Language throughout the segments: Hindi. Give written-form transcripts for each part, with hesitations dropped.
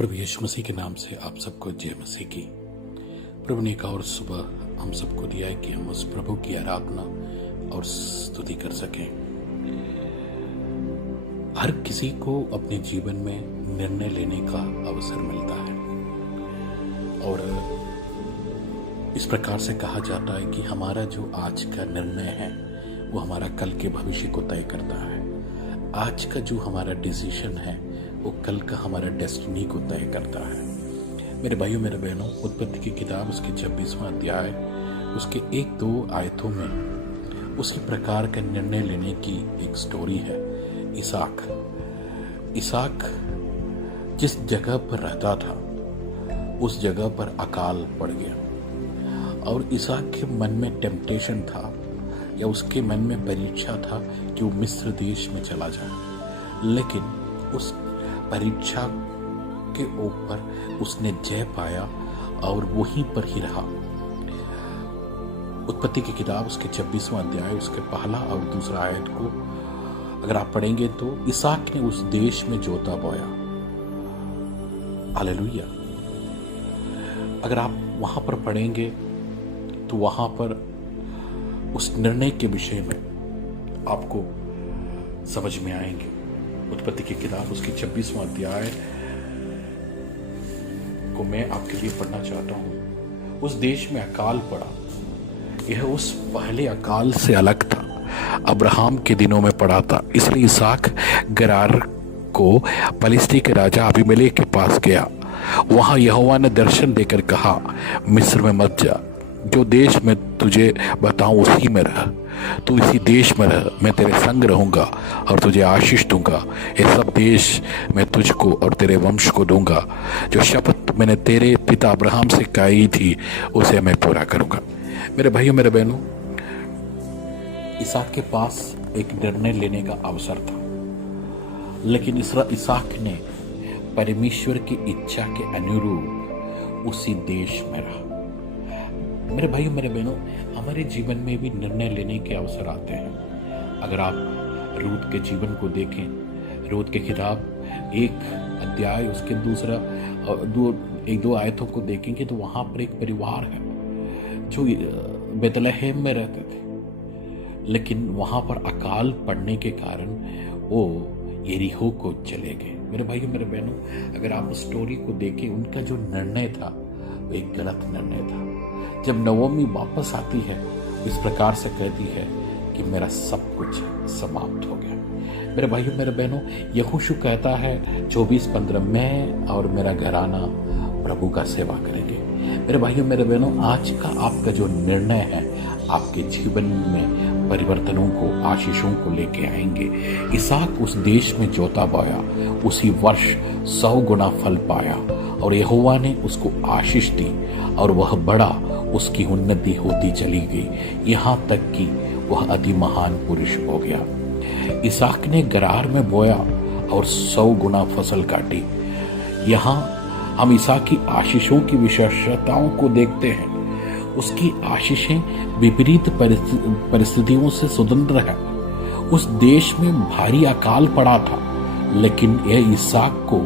प्रभु यीशु मसीह के नाम से आप सबको जय मसीह की। प्रभु ने एक और सुबह हम सबको दिया है कि हम उस प्रभु की आराधना और स्तुति कर सकें। हर किसी को अपने जीवन में निर्णय लेने का अवसर मिलता है और इस प्रकार से कहा जाता है कि हमारा जो आज का निर्णय है वो हमारा कल के भविष्य को तय करता है। आज का जो हमारा डिसीजन है वो कल का हमारा डेस्टिनी को तय करता है। मेरे भाइयों मेरे बहनों, उत्पत्ति की किताब उसके 26वां अध्याय उसके 1-2 आयतों में उसी प्रकार का निर्णय लेने की एक स्टोरी है। इसहाक जिस जगह पर रहता था उस जगह पर अकाल पड़ गया और इसहाक के मन में टेम्पटेशन था या उसके मन में परीक्षा था कि वो मिस्र देश में चला जाए, लेकिन उस परीक्षा के ऊपर उसने जय पाया और वहीं पर ही रहा। उत्पत्ति की किताब उसके 26वां अध्याय उसके पहला और दूसरा आयत को अगर आप पढ़ेंगे तो इसहाक ने उस देश में जोता बोया। हालेलुया। अगर आप वहां पर पढ़ेंगे तो वहां पर उस निर्णय के विषय में आपको समझ में आएंगे। उत्पत्ति की किताब उसकी 26वां अध्याय को मैं आपके लिए पढ़ना चाहता हूं। उस देश में अकाल पड़ा। यह उस पहले अकाल से अलग था, अब्राहम के दिनों में पड़ा था। इसलिए इसहाक गरार को पलिस्ती के राजा अबीमेलेक के पास गया। वहां यहोवा ने दर्शन देकर कहा, मिस्र में मत जा, जो देश में तुझे बताऊं उसी में रह। तू इसी देश में रह, मैं तेरे संग रहूंगा और तुझे आशीष दूंगा। ये सब देश मैं तुझको और तेरे वंश को दूंगा। जो शपथ मैंने तेरे पिता अब्राहम से कही थी उसे मैं पूरा करूंगा। मेरे भाइयों मेरे बहनों, इसहाक के पास एक निर्णय लेने का अवसर था, लेकिन इसहाक ने परमेश्वर की इच्छा के अनुरूप उसी देश में रहा। मेरे भाइयों मेरे बहनों, हमारे जीवन में भी निर्णय लेने के अवसर आते हैं। अगर आप रूत के जीवन को देखें, रूत की किताब 1 अध्याय उसके दूसरा 1-2 आयतों को देखेंगे तो वहां पर एक परिवार है जो बेतलहम में रहते थे, लेकिन वहां पर अकाल पड़ने के कारण वो यरीहो को चले गए। मेरे भाइयों मेरे बहनों, अगर आप उस स्टोरी को देखें, उनका जो निर्णय था वो एक गलत निर्णय था। जब नवोमी वापस आती है इस प्रकार से कहती है कि मेरा सब कुछ समाप्त हो गया। मेरे भाइयों मेरे बहनों, यहोशू कहता है 24:15, मैं और मेरा घराना प्रभु का सेवा करेंगे। मेरे भाइयों मेरे बहनों, आज का आपका जो निर्णय है आपके जीवन में परिवर्तनों को, आशीषों को लेके आएंगे। इसहाक उस देश में जोता बोया, उसी वर्ष 100 गुना फल पाया और यहोवा ने उसको आशीष दी और वह बड़ा, उसकी उन्नति होती चली गई, यहाँ तक कि वह अति महान पुरुष हो गया। इसहाक ने गरार में बोया और 100 गुना फसल काटी। यहाँ हम इसहाक की आशीषों की विशेषताओं को देखते हैं। उसकी आशीषें विपरीत परिस्थितियों से स्वतंत्र है। उस देश में भारी अकाल पड़ा था, लेकिन यह इसहाक को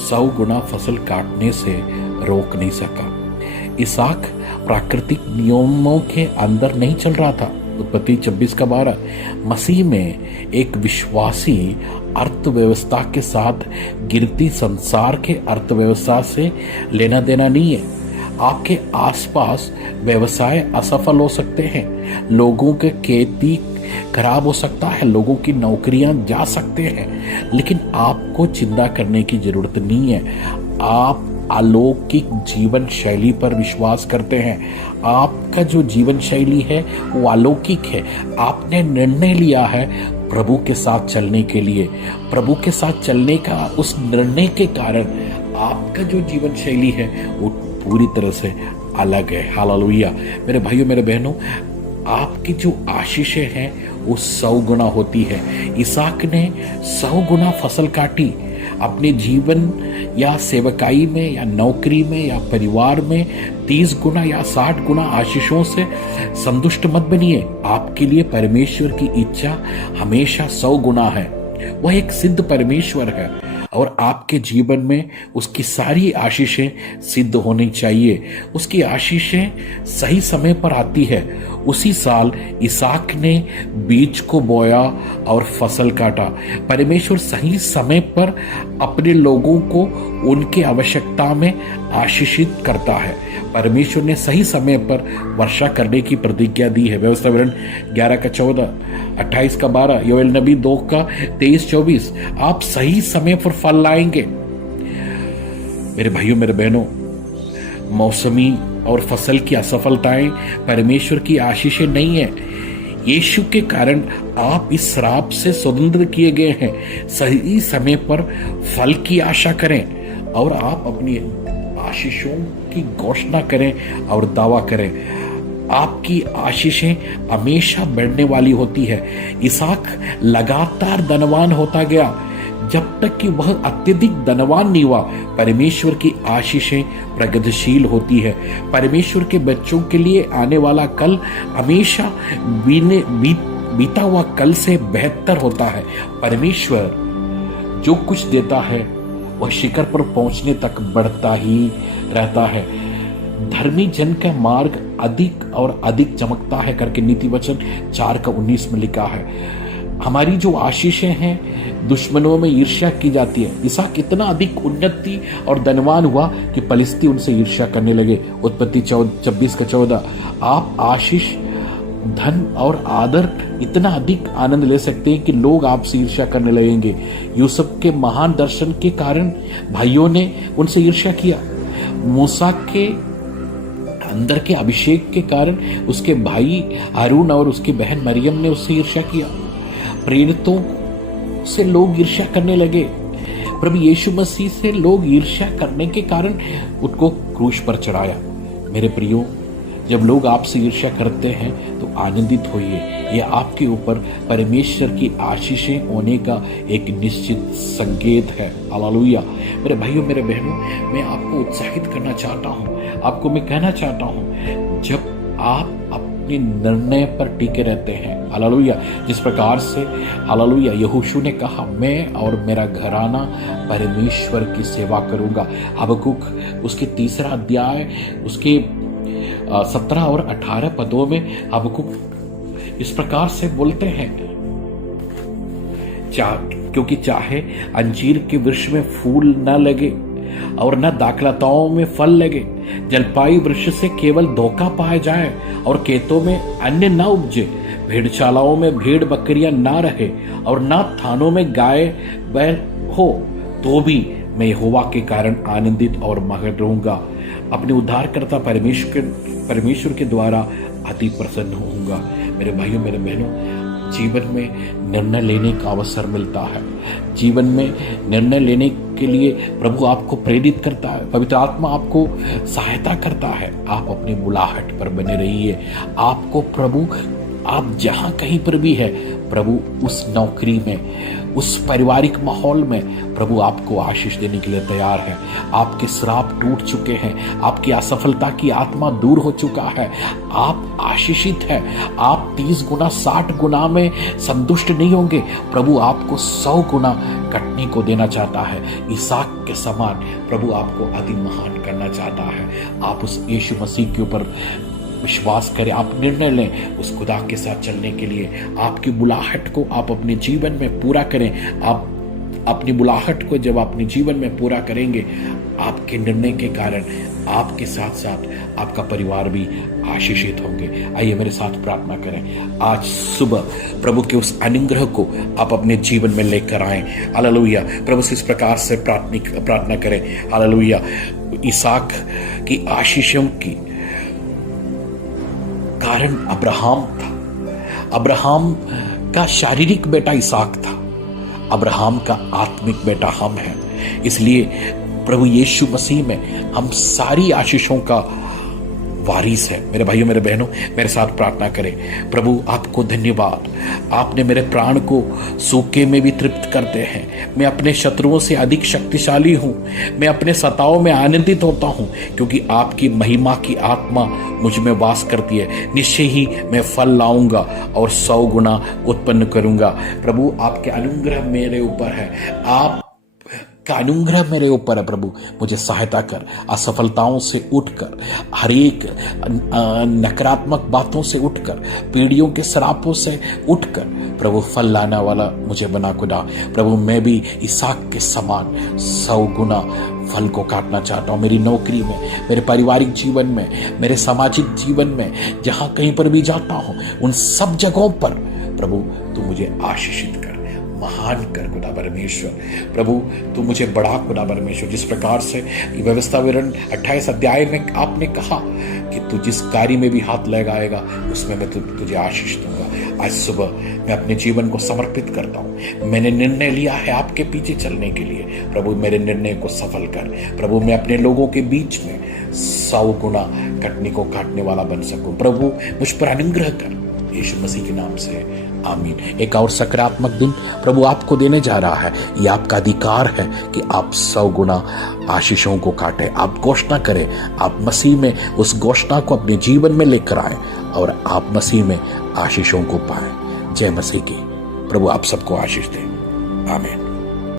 100 गुना फसल काटने से रोक नहीं सका। इसहाक प्राकृतिक नियमों के अंदर नहीं चल रहा था। उत्पत्ति 26:12, मसीह में एक विश्वासी अर्थव्यवस्था के साथ गिरती संसार के अर्थव्यवस्था से लेना देना नहीं है। आपके आसपास व्यवसाय असफल हो सकते हैं, लोगों के खेती खराब हो सकता है, लोगों की नौकरियां जा सकते हैं, लेकिन आपको चिंता करने की जरूरत नहीं है। आप अलौकिक जीवन शैली पर विश्वास करते हैं। आपका जो जीवन शैली है वो अलौकिक है। आपने निर्णय लिया है प्रभु के साथ चलने के लिए। प्रभु के साथ चलने का उस निर्णय के कारण आपका जो जीवन शैली है वो पूरी तरह से अलग है। हालेलुया। मेरे भाइयों मेरे बहनों, आपकी जो आशीषें हैं वो 100 गुना होती है। इसहाक ने 100 गुना फसल काटी। अपने जीवन या सेवकाई में या नौकरी में या परिवार में 30 गुना या 60 गुना आशीषों से संतुष्ट मत बनिए। आपके लिए परमेश्वर की इच्छा हमेशा 100 गुना है। वह एक सिद्ध परमेश्वर है। और आपके जीवन में उसकी सारी आशीषें सिद्ध होनी चाहिए। उसकी आशीषें सही समय पर आती है। उसी साल इसहाक ने बीज को बोया और फसल काटा। परमेश्वर सही समय पर अपने लोगों को उनके आवश्यकता में आशीषित करता है। परमेश्वर ने सही समय पर वर्षा करने की प्रतिज्ञा दी है। व्यवस्था विवरण 11:14, 28:12, योएल नबी 2:23-24। आप सही समय पर फल लाएंगे। मेरे भाइयों मेरे बहनों, मौसमी और फसल की असफलताएं परमेश्वर की आशीषें नहीं है। यीशु के कारण आप इस श्राप से स्वतंत्र किए गए हैं। सही समय पर फल की आशा करें और आप अपनी आशीषों की घोषणा करें और दावा करें। आपकी आशीषें हमेशा बढ़ने वाली होती है। इसहाक लगातार धनवान होता गया जब तक कि वह अत्यधिक धनवान नहीं हुआ। परमेश्वर की आशीषें प्रगतिशील होती है। परमेश्वर के बच्चों के लिए आने वाला कल हमेशा बीता हुआ कल से बेहतर होता है। परमेश्वर जो कुछ देता है वह शिखर पर पहुंचने तक बढ़ता ही रहता है। धर्मी जन का मार्ग अधिक और अधिक चमकता है करके नीति वचन 4:19 में लिखा है। हमारी जो आशीषें हैं दुश्मनों में ईर्ष्या की जाती है। इसहाक इतना अधिक उन्नति और धनवान हुआ कि पलिस्ती उनसे ईर्ष्या करने लगे। उत्पत्ति 26:14। आप आशीष, धन और आदर इतना अधिक आनंद ले सकते हैं कि लोग आपसे ईर्ष्या करने लगेंगे। यूसुफ के महान दर्शन के कारण भाइयों ने उनसे ईर्ष्या किया। मूसा के अंदर के अभिषेक के कारण उसके भाई हारून और उसकी बहन मरियम ने उससे ईर्ष्या किया। प्रेरितों से लोग ईर्ष्या करने लगे। प्रभु यीशु मसीह से लोग ईर्ष्या करने के कारण उसको क्रूस पर चढ़ाया। मेरे प्रियो, जब लोग आपसे ईर्ष्या करते हैं तो आनंदित होइए। यह आपके ऊपर परमेश्वर की आशीषें होने का एक निश्चित संकेत है। हालेलुया। मेरे भाइयों मेरे बहनों, मैं आपको उत्साहित करना चाहता हूँ। आपको मैं कहना चाहता हूँ, जब आप अपने निर्णय पर टिके रहते हैं, हालेलुया, जिस प्रकार से हालेलुया यहोशू ने कहा, मैं और मेरा घराना परमेश्वर की सेवा करूंगा। हबक्कुक उसके 3 अध्याय उसके 17 और 18 पदों में हबक्कुक इस प्रकार से बोलते हैं, क्योंकि चाहे अंजीर के वृक्ष में फूल न लगे और न दाखलताओं में फल लगे, जलपाई वृक्ष से केवल धोखा पाया जाए और खेतों में अन्य न उपजे, भेड़शालाओं में भेड़ बकरियां ना रहे और न थानों में गाय बैल हो, तो भी मैं यहोवा के कारण आनंदित और मगन रहूंगा। अपने उद्धारकर्ता परमेश्वर के द्वारा अति प्रसन्न होऊंगा। मेरे भाइयों मेरे बहनों, जीवन में निर्णय लेने का अवसर मिलता है। जीवन में निर्णय लेने के लिए प्रभु आपको प्रेरित करता है। पवित्र आत्मा आपको सहायता करता है। आप अपनी बुलाहट पर बने रहिए। आपको प्रभु, आप जहां कहीं पर भी है, प्रभु उस नौकरी में, उस पारिवारिक माहौल में प्रभु आपको आशीष देने के लिए तैयार है। आपके श्राप टूट चुके हैं। आपकी असफलता की आत्मा दूर हो चुका है। आप आशीषित हैं। आप 30 गुना 60 गुना में संतुष्ट नहीं होंगे। प्रभु आपको 100 गुना कटनी को देना चाहता है। इसहाक के समान प्रभु आपको अति महान करना चाहता है। आप उस यीशु मसीह के ऊपर विश्वास करें। आप निर्णय लें उस खुदा के साथ चलने के लिए। आपकी बुलाहट को आप अपने जीवन में पूरा करें। आप अपनी बुलाहट को जब अपने जीवन में पूरा करेंगे, आपके निर्णय के कारण आपके साथ साथ आपका परिवार भी आशीषित होंगे। आइए मेरे साथ प्रार्थना करें। आज सुबह प्रभु के उस अनुग्रह को आप अपने जीवन में लेकर आएं। हालेलुया। प्रभु से इस प्रकार से प्रार्थना करें। हालेलुया। इसहाक की आशीषों की कारण अब्राहम था। अब्राहम का शारीरिक बेटा इसहाक था। अब्राहम का आत्मिक बेटा हम हैं। इसलिए प्रभु यीशु मसीह में हम सारी आशीषों का वारिस है। मेरे भाइयों मेरे बहनों, मेरे साथ प्रार्थना करें। प्रभु आपको धन्यवाद। आपने मेरे प्राण को सूखे में भी तृप्त करते हैं। मैं अपने शत्रुओं से अधिक शक्तिशाली हूँ। मैं अपने सताओं में आनंदित होता हूँ, क्योंकि आपकी महिमा की आत्मा मुझ में वास करती है। निश्चय ही मैं फल लाऊंगा और 100 गुना उत्पन्न करूंगा। प्रभु आपके अनुग्रह मेरे ऊपर है। आप का अनुग्रह मेरे ऊपर है प्रभु। मुझे सहायता कर असफलताओं से उठकर, हर एक नकारात्मक बातों से उठकर, पीढ़ियों के श्रापों से उठकर प्रभु फल लाने वाला मुझे बना खुदा। प्रभु मैं भी इसहाक के समान 100 गुना फल को काटना चाहता हूँ। मेरी नौकरी में, मेरे पारिवारिक जीवन में, मेरे सामाजिक जीवन में, जहां कहीं पर भी जाता हूं, उन सब जगहों पर प्रभु तू मुझे आशीषित कर, महान कर खुदा परमेश्वर। प्रभु तू मुझे बढ़ा खुदा परमेश्वर। जिस प्रकार से व्यवस्था विवरण 28 अध्याय में आपने कहा कि तू जिस कार्य में भी हाथ लगाएगा उसमें मैं तुझे आशीष दूंगा। आज सुबह मैं अपने जीवन को समर्पित करता हूँ। मैंने निर्णय लिया है आपके पीछे चलने के लिए। प्रभु मेरे निर्णय को सफल कर। प्रभु मैं अपने लोगों के बीच में 100 गुना कटनी को काटने वाला बन सकूं। प्रभु मुझ पर अनुग्रह कर, यीशु मसीह के नाम से आमीन। एक और सकारात्मक दिन प्रभु आपको देने जा रहा है। ये आपका अधिकार है कि आप 100 गुना आशीषों को काटें। आप घोषणा करें, आप मसीह में उस घोषणा को अपने जीवन में लेकर आए और आप मसीह में आशीषों को पाएं। जय मसीह की। प्रभु आप सबको आशीष दें। आमीन।